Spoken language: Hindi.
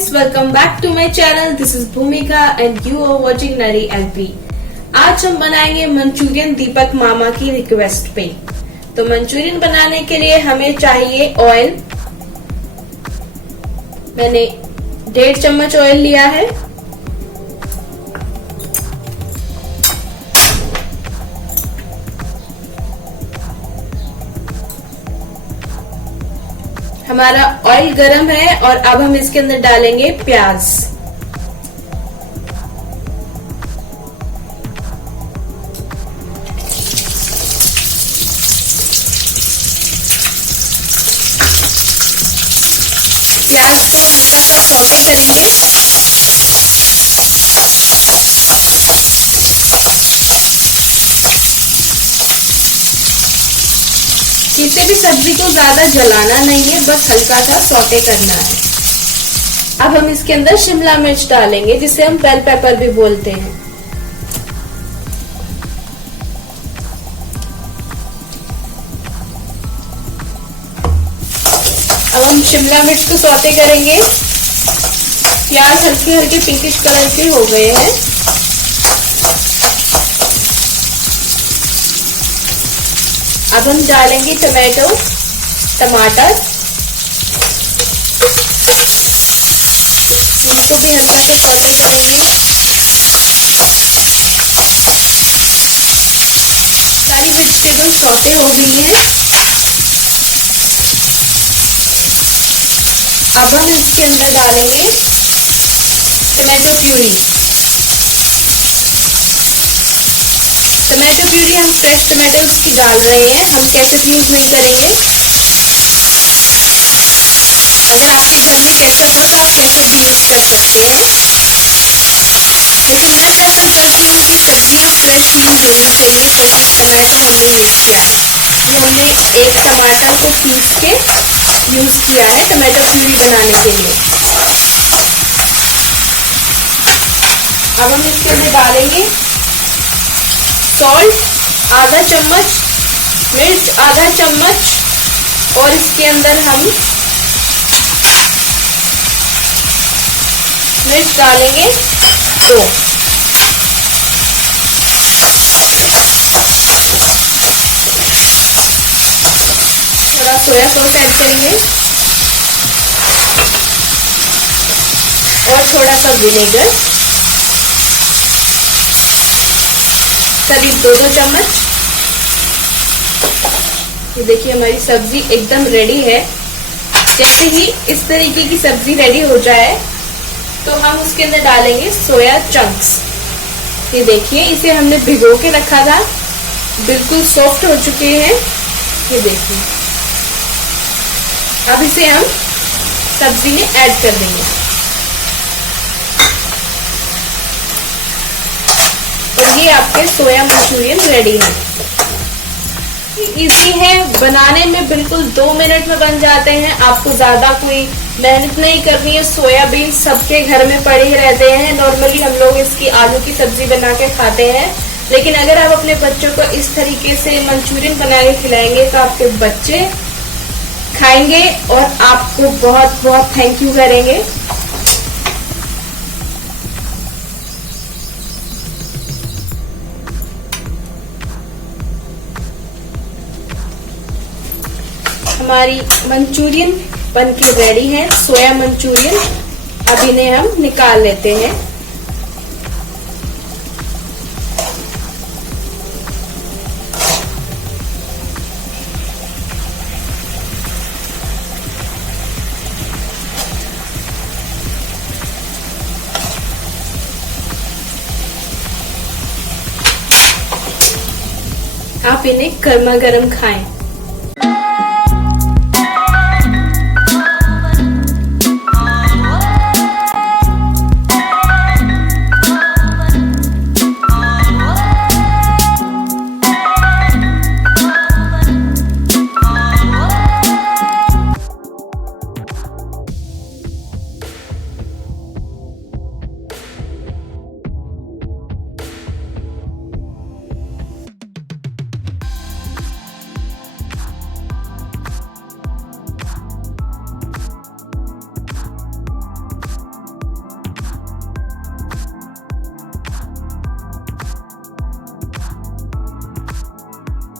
Friends, welcome back to my channel. This is Bhumika and you are watching नरी एलपी। आज हम बनाएंगे मंचूरियन दीपक मामा की रिक्वेस्ट पे। तो मंचूरियन बनाने के लिए हमें चाहिए ऑयल। मैंने 1.5 चम्मच ऑयल लिया है। हमारा ऑयल गरम है और अब हम इसके अंदर डालेंगे प्याज। प्याज को हल्का सा सौटे करेंगे। किसी भी सब्जी को ज्यादा जलाना नहीं है, बस हल्का सा सौटे करना है। अब हम इसके अंदर शिमला मिर्च डालेंगे, जिसे हम बेल पेपर भी बोलते हैं। अब हम शिमला मिर्च को सौटे करेंगे। प्याज हल्के हल्के पिंकिश कलर के हो गए हैं। अब हम डालेंगे टमाटर। इनको भी हल्का से सौटे करेंगे। सारी वेजिटेबल सौटे हो गई हैं। अब हम इसके अंदर डालेंगे टमाटो प्यूरी। टमाटो प्यूरी हम फ्रेश टमाटोज की डाल रहे हैं, हम केचप यूज नहीं करेंगे। अगर आपके घर में केचप हो तो आप केचप भी यूज कर सकते हैं, लेकिन मैं प्रेफर करती हूँ कि सब्जी में फ्रेश यूज होनी चाहिए, क्योंकि टमाटो हमने यूज किया है। ये हमने एक टमाटर को पीस के यूज किया है टमाटो प्यूरी बनाने के लिए। अब हम इसके अंदर डालेंगे सॉल्ट आधा चम्मच, मिर्च आधा चम्मच, और इसके अंदर हम मिर्च डालेंगे 2। थोड़ा सोया सॉस ऐड करेंगे और थोड़ा सा विनेगर, करीब 2-2 चम्मच। ये देखिए हमारी सब्जी एकदम रेडी है। जैसे ही इस तरीके की सब्जी रेडी हो जाए तो हम उसके अंदर डालेंगे सोया चंक्स। ये देखिए, इसे हमने भिगो के रखा था, बिल्कुल सॉफ्ट हो चुके हैं। ये देखिए, अब इसे हम सब्जी में ऐड कर देंगे। और ये आपके सोया मंचूरियन रेडी है। इजी है बनाने में, बिल्कुल 2 मिनट में बन जाते हैं। आपको ज्यादा कोई मेहनत नहीं करनी है। सोयाबीन सबके घर में पड़े ही रहते हैं। नॉर्मली हम लोग इसकी आलू की सब्जी बना के खाते हैं, लेकिन अगर आप अपने बच्चों को इस तरीके से मंचूरियन बना के खिलाएंगे तो आपके बच्चे खाएंगे और आपको बहुत बहुत थैंक यू करेंगे। हमारी मंचूरियन बनके रेडी है, सोया मंचूरियन। अब इन्हें हम निकाल लेते हैं। आप इन्हें गर्मा गर्म खाएं।